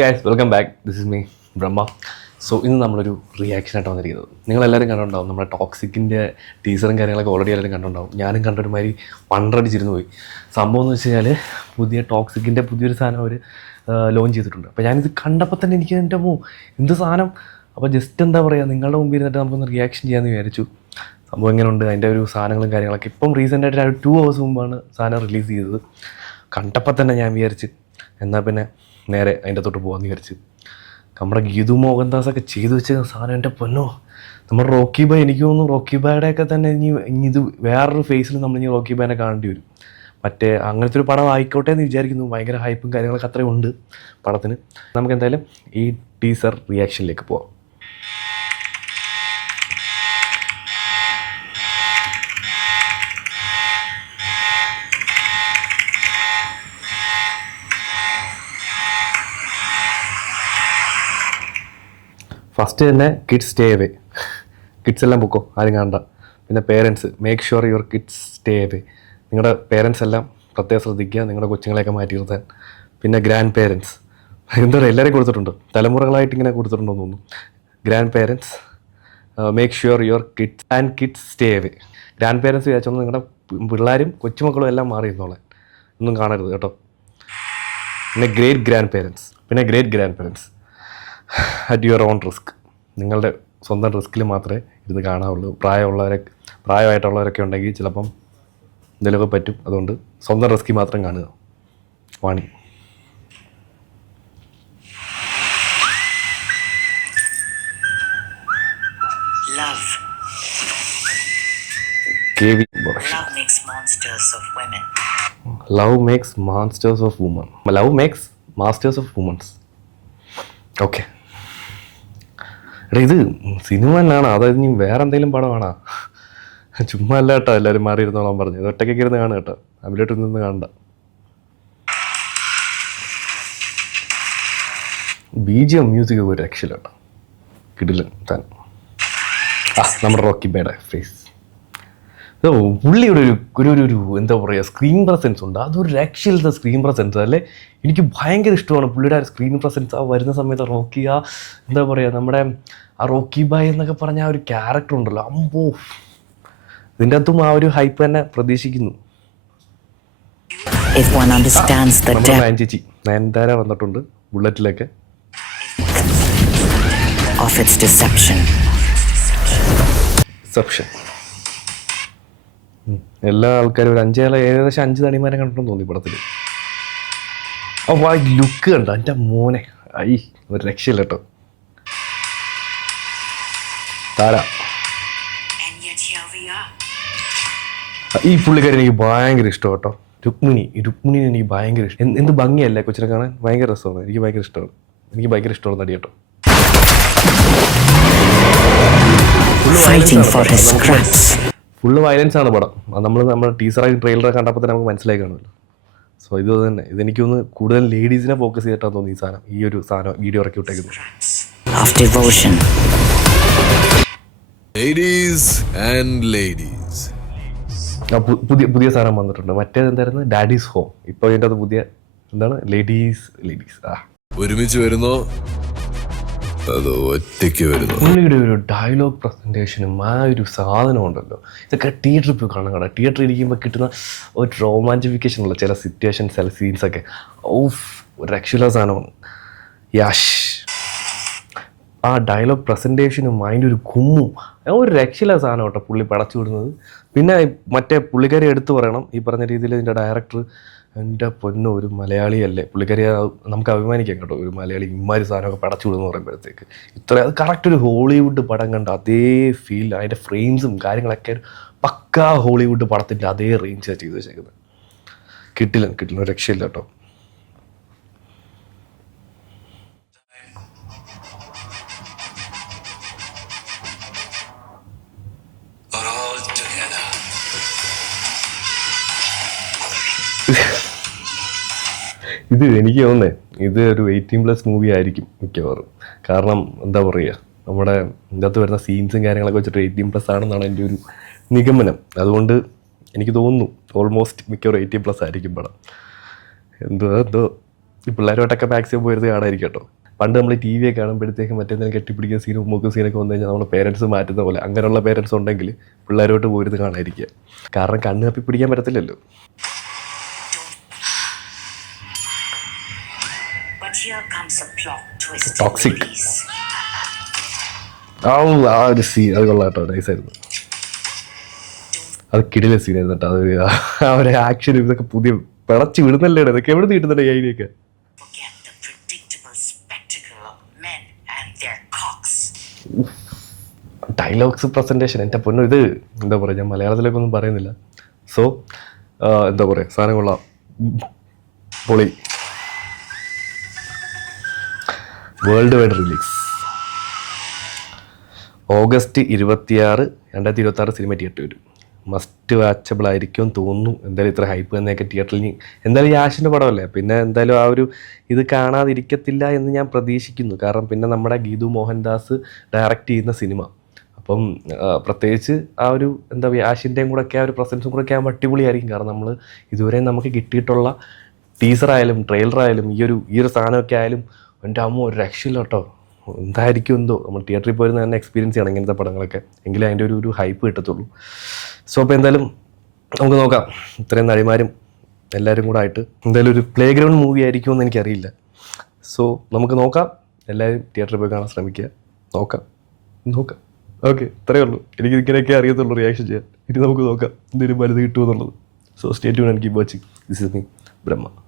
Guys welcome back. This is me Brahma. So ഇന്ന് നമ്മളൊരു റിയാക്ഷനായിട്ട് വന്നിരിക്കുന്നത്. നിങ്ങളെല്ലാവരും കണ്ടിട്ടുണ്ടാവും, നമ്മുടെ ടോക്സിക്കിൻ്റെ ടീസറും കാര്യങ്ങളൊക്കെ ഓൾറെഡി എല്ലാവരും കണ്ടിട്ടുണ്ടാവും. ഞാനും കണ്ടൊരുമാതിരി പണ്ടടിച്ചിരുന്നു പോയി. സംഭവം എന്ന് വെച്ച് കഴിഞ്ഞാൽ പുതിയ ടോക്സിക്കിൻ്റെ പുതിയൊരു സാധനം അവർ ലോഞ്ച് ചെയ്തിട്ടുണ്ട്. അപ്പോൾ ഞാനിത് കണ്ടപ്പോൾ തന്നെ എനിക്ക് എൻ്റെ എന്ത് സാധനം. അപ്പോൾ ജസ്റ്റ് എന്താ പറയുക, നിങ്ങളുടെ മുമ്പിൽ ഇരുന്നിട്ട് നമുക്കൊന്ന് റിയാക്ഷൻ ചെയ്യാമെന്ന് വിചാരിച്ചു. സംഭവം എങ്ങനെയുണ്ട്, അതിൻ്റെ ഒരു സാധനങ്ങളും കാര്യങ്ങളൊക്കെ. ഇപ്പം റീസെൻ്റായിട്ട് 2 hours മുമ്പാണ് സാധനം റിലീസ് ചെയ്തത്. കണ്ടപ്പോൾ തന്നെ ഞാൻ വിചാരിച്ച് എന്നാൽ പിന്നെ നേരെ അതിൻ്റെ തൊട്ട് പോകാമെന്ന് വിചാരിച്ച്. നമ്മുടെ ഗീതു മോഹൻദാസൊക്കെ ചെയ്തു വെച്ച സാധനം എൻ്റെ പൊന്നോ. നമ്മുടെ റോക്കി ബായ്, എനിക്ക് തോന്നുന്നു റോക്കി ബായുടെയൊക്കെ തന്നെ ഇനി ഇത് വേറൊരു ഫേസിൽ നമ്മളിനി റോക്കി ബായിനെ കാണേണ്ടി വരും. മറ്റേ അങ്ങനത്തെ ഒരു പടം ആയിക്കോട്ടെ എന്ന് വിചാരിക്കുന്നു. ഭയങ്കര ഹൈപ്പും കാര്യങ്ങളൊക്കെ അത്രയും ഉണ്ട് പടത്തിന്. നമുക്ക് എന്തായാലും ഈ ടീസർ റിയാക്ഷനിലേക്ക് പോവാം. ഫസ്റ്റ് തന്നെ കിഡ്സ് സ്റ്റേ അവേ. കിഡ്സ് എല്ലാം പൊക്കോ, ആരും കാണണ്ട. പിന്നെ parents, make sure your kids stay away. നിങ്ങളുടെ പേരൻസ് എല്ലാം പ്രത്യേകം ശ്രദ്ധിക്കുക, നിങ്ങളുടെ കൊച്ചുങ്ങളെയൊക്കെ മാറ്റി നിർത്താൻ. പിന്നെ ഗ്രാൻഡ് പേരൻസ്, എന്താ പറയുക, എല്ലാവരെയും കൊടുത്തിട്ടുണ്ട്, തലമുറകളായിട്ട് ഇങ്ങനെ കൊടുത്തിട്ടുണ്ടോ എന്ന് തോന്നുന്നു. Grandparents, make sure your kids and kids stay away. Grandparents വിചാരിച്ചോണ്ട് നിങ്ങളുടെ പിള്ളേരും കൊച്ചുമക്കളും എല്ലാം മാറിയിരുന്നോളെ, ഒന്നും കാണരുത് കേട്ടോ. പിന്നെ ഗ്രേറ്റ് ഗ്രാൻഡ് പേരൻസ്, പിന്നെ great grandparents at your own risk. നിങ്ങളുടെ സ്വന്തം റിസ്കിൽ മാത്രമേ ഇരുന്ന് കാണാവുള്ളൂ. പ്രായമായിട്ടുള്ളവരൊക്കെ ഉണ്ടെങ്കിൽ ചിലപ്പം എന്തെങ്കിലുമൊക്കെ പറ്റും. അതുകൊണ്ട് സ്വന്തം റിസ്കിൽ മാത്രം കാണുക. വാണി. Love makes monsters of women. Love makes monsters of women. Love makes masters of women. Okay. എടാ, ഇത് സിനിമ തന്നെയാണോ അതോ ഇനി വേറെ എന്തെങ്കിലും പടമാണോ? ചുമ്മാ അല്ല കേട്ടോ എല്ലാവരും മാറിയിരുന്നോളാൻ പറഞ്ഞു. ഇത് ഒറ്റയ്ക്കൊക്കെ ഇരുന്ന് കാണുക കേട്ടോ, അവിലോട്ട് നിന്ന് കാണണ്ട. BGM മ്യൂസിക് ഒരു രക്ഷയില്ല കേട്ടോ, കിടില്ല താൻ. നമ്മുടെ റോക്കി ബായുടെ ഫേസ്, പുള്ളിയുടെ ഒരു എന്താ പറയുക, സ്ക്രീൻ പ്രസൻസ് ഉണ്ട്. അതൊരു രക്ഷയില്ലാത്ത സ്ക്രീൻ പ്രസൻസ് അല്ലേ. എനിക്ക് ഭയങ്കര ഇഷ്ടമാണ് പുള്ളിയുടെ ആ സ്ക്രീൻ പ്രസൻസ്. ആ വരുന്ന സമയത്ത് റോക്കി, ആ എന്താ പറയുക, നമ്മുടെ ആ റോക്കി ബായ് എന്നൊക്കെ പറഞ്ഞ ആ ഒരു ക്യാരക്ടർ ഉണ്ടല്ലോ, അമ്പോ. ഇതിൻ്റെ അകത്തും ആ ഒരു ഹൈപ്പ് തന്നെ പ്രതീക്ഷിക്കുന്നു. ചേച്ചി നയൻതാര വന്നിട്ടുണ്ട് ബുള്ളറ്റിലൊക്കെ. എല്ലാ ആൾക്കാരും ഒരു ഏകദേശം 5 നടിമാരെ കണ്ടിട്ടുണ്ടെന്ന് തോന്നി പടത്തിൽ. ആ ലുക്ക് കണ്ട എൻ്റെ മോനെ, ഒരു രക്ഷയില്ല കേട്ടോ. താര, ഈ പുള്ളിക്കാരി എനിക്ക് ഭയങ്കര ഇഷ്ടം കേട്ടോ. രുക്മിണി എനിക്ക് ഭയങ്കര ഇഷ്ടം. എന്ത് ഭംഗിയല്ലേ കൊച്ചിനെ കാണാൻ, ഭയങ്കര രസമാണ്. എനിക്ക് ഭയങ്കര ഇഷ്ടമാണ് നടി കേട്ടോ. ഫുള്ള് വയലൻസ് ആണ് പടം. അത് നമ്മുടെ ടീസറായി ട്രെയിലർ കണ്ടപ്പോൾ തന്നെ നമുക്ക് മനസ്സിലായി കാണുമല്ലോ. സോ ഇത് തന്നെ, ഇതെനിക്കൊന്ന് കൂടുതൽ ലേഡീസിനെ ഫോക്കസ് ചെയ്തിട്ടാണ് തോന്നുന്നു ഈ ഒരു സാധനം വീഡിയോ ഇറക്കി വിട്ടേക്കുന്നത്. പുതിയ സാധനം വന്നിട്ടുണ്ട്. മറ്റേത് എന്തായിരുന്നു, ഡാഡീസ് ഹോം. ഇപ്പോൾ ഇതിൻ്റെ അത് പുതിയ എന്താണ്, ലേഡീസ്. ഒരുമിച്ച് വരുന്നോ അതോ ഒറ്റയ്ക്ക് വരുന്നു? പുള്ളിയുടെ ഒരു ഡയലോഗ് പ്രസൻറ്റേഷനും ആ ഒരു സാധനം ഉണ്ടല്ലോ, ഇതൊക്കെ തിയേറ്ററിൽ പോയി കാണാൻ കേട്ടോ. തിയേറ്ററിൽ ഇരിക്കുമ്പോൾ കിട്ടുന്ന ഒരു റൊമാൻറ്റിഫിക്കേഷൻ ഉള്ള ചില സിറ്റുവേഷൻസ്, ചില സീൻസൊക്കെ ഒരു രക്ഷയില്ലാത്ത സാധനമാണ്. ആ ഡയലോഗ് പ്രസൻറ്റേഷനും അതിൻ്റെ ഒരു കുമ്മും ഒരു രക്ഷയില്ലാത്ത സാധനം കേട്ടോ പുള്ളി പടച്ചു വിടുന്നത്. പിന്നെ മറ്റേ പുള്ളിക്കാരി എടുത്തു പറയണം, ഈ പറഞ്ഞ രീതിയിൽ ഇതിൻ്റെ ഡയറക്ടർ എൻ്റെ പൊന്നോ ഒരു മലയാളിയല്ലേ പുള്ളിക്കാരി. നമുക്ക് അഭിമാനിക്കാം കേട്ടോ, ഒരു മലയാളി ഇമ്മാതിരി സാധനമൊക്കെ പടച്ചു വിടുമെന്ന് പറയുമ്പോഴത്തേക്ക് അത് കറക്റ്റ് ഒരു ഹോളിവുഡ് പടം കണ്ട അതേ ഫീൽ. അതിൻ്റെ ഫ്രെയിംസും കാര്യങ്ങളൊക്കെ പക്കാ ഹോളിവുഡ് പടത്തിൻ്റെ അതേ റേഞ്ചാണ് ചെയ്ത് വെച്ചേക്കുന്നത്. കിട്ടില്ല ഒരു രക്ഷയില്ല കേട്ടോ. ഇത് എനിക്ക് തോന്നുന്നേ ഇത് ഒരു 18+ മൂവി ആയിരിക്കും മിക്കവാറും. കാരണം എന്താ പറയുക, നമ്മുടെ ഇതിനകത്ത് വരുന്ന സീൻസും കാര്യങ്ങളൊക്കെ വെച്ചിട്ട് 18+ ആണെന്നാണ് എൻ്റെ ഒരു നിഗമനം. അതുകൊണ്ട് എനിക്ക് തോന്നുന്നു ഓൾമോസ്റ്റ് മിക്കവാറും 18+ ആയിരിക്കും പടം. എന്തോ ഈ പിള്ളേരുമായിട്ടൊക്കെ മാക്സിമം പോയിരുന്ന് കാണാതിരിക്കും കേട്ടോ. പണ്ട് നമ്മൾ ടി വിയൊക്കെ കാണുമ്പോഴത്തേക്കും മറ്റേന്തെങ്കിലും കെട്ടിപ്പിടിക്കുന്ന സീനും മൂക്കും സീനൊക്കെ വന്നു കഴിഞ്ഞാൽ നമ്മുടെ പേരൻസ് മാറ്റുന്ന പോലെ അങ്ങനെയുള്ള പേരൻസ് ഉണ്ടെങ്കിൽ പിള്ളേരോട്ട് പോയിരുന്ന് കാണാതിരിക്കുക. കാരണം കണ്ണ് കപ്പി പിടിക്കാൻ പറ്റത്തില്ലല്ലോ. But here comes a plot twist. Toxic. Release. ആ ഒരു സീൻ അത് കൊള്ളാം കേട്ടോ, നൈസായിരുന്നു. അത് കിടില സീനായിരുന്നു കേട്ടോ. അതൊരു ആ ഒരു ആക്ഷനും ഇതൊക്കെ പുതിയ പിളച്ച് വിടുന്നല്ലേ ഇതൊക്കെ എവിടെ നിന്ന് കിട്ടുന്നുണ്ട് ഈ ഐഡിയൊക്കെ. Forget the predictable spectacle of men and their cocks. Dialogues presentation എൻ്റെ പൊന്നു, ഇത് എന്താ പറയുക, ഞാൻ മലയാളത്തിലേക്ക് ഒന്നും പറയുന്നില്ല. സോ എന്താ പറയുക, സാധനം കൊള്ളാം, പൊളി. World wide release August 26, 2026 cinema തിയേറ്ററിൽ വരും. മസ്റ്റ് വാച്ചബിൾ ആയിരിക്കും തോന്നുന്നു. എന്തായാലും ഇത്ര ഹൈപ്പ് തന്നെയൊക്കെ തിയേറ്ററിൽ എന്തായാലും ഈ ആഷിൻ്റെ പടമല്ലേ, പിന്നെ എന്തായാലും ആ ഒരു ഇത് കാണാതിരിക്കത്തില്ല എന്ന് ഞാൻ പ്രതീക്ഷിക്കുന്നു. കാരണം പിന്നെ നമ്മുടെ ഗീതു മോഹൻദാസ് ഡയറക്റ്റ് ചെയ്യുന്ന സിനിമ, അപ്പം പ്രത്യേകിച്ച് ആ ഒരു എന്താ പറയുക ആഷിൻ്റെയും കൂടെ ഒക്കെ ആ ഒരു പ്രസൻസും കൂടെ ഒക്കെ ആകുമ്പോൾ അടിപൊളിയായിരിക്കും. കാരണം നമ്മൾ ഇതുവരെ നമുക്ക് കിട്ടിയിട്ടുള്ള ടീസറായാലും ട്രെയിലറായാലും ഈ ഒരു സാധനമൊക്കെ ആയാലും എൻ്റെ അമ്മ ഒരു രക്ഷയില്ല കേട്ടോ. എന്തായിരിക്കും എന്തോ, നമ്മൾ തിയേറ്ററിൽ പോയിരുന്ന തന്നെ എക്സ്പീരിയൻസ് ചെയ്യണം ഇങ്ങനത്തെ പടങ്ങളൊക്കെ, എങ്കിലേ അതിൻ്റെ ഒരു ഹൈപ്പ് കിട്ടത്തുള്ളൂ. സോ അപ്പോൾ എന്തായാലും നമുക്ക് നോക്കാം. ഇത്രയും നടിമാരും എല്ലാവരും കൂടെ ആയിട്ട് എന്തായാലും ഒരു പ്ലേ ഗ്രൗണ്ട് മൂവി ആയിരിക്കുമെന്ന് എനിക്കറിയില്ല. സോ നമുക്ക് നോക്കാം, എല്ലാവരും തിയേറ്ററിൽ പോയി കാണാൻ ശ്രമിക്കുക. നോക്കാം. ഓക്കെ, ഇത്രയേ ഉള്ളൂ. എനിക്ക് ഇങ്ങനെയൊക്കെ അറിയത്തുള്ളൂ റിയാക്ഷൻ ചെയ്യാൻ. ഇനി നമുക്ക് നോക്കാം എന്തെങ്കിലും വലുത് കിട്ടുമെന്നുള്ളത്. So stay tune and keep watching. This is me Brahma.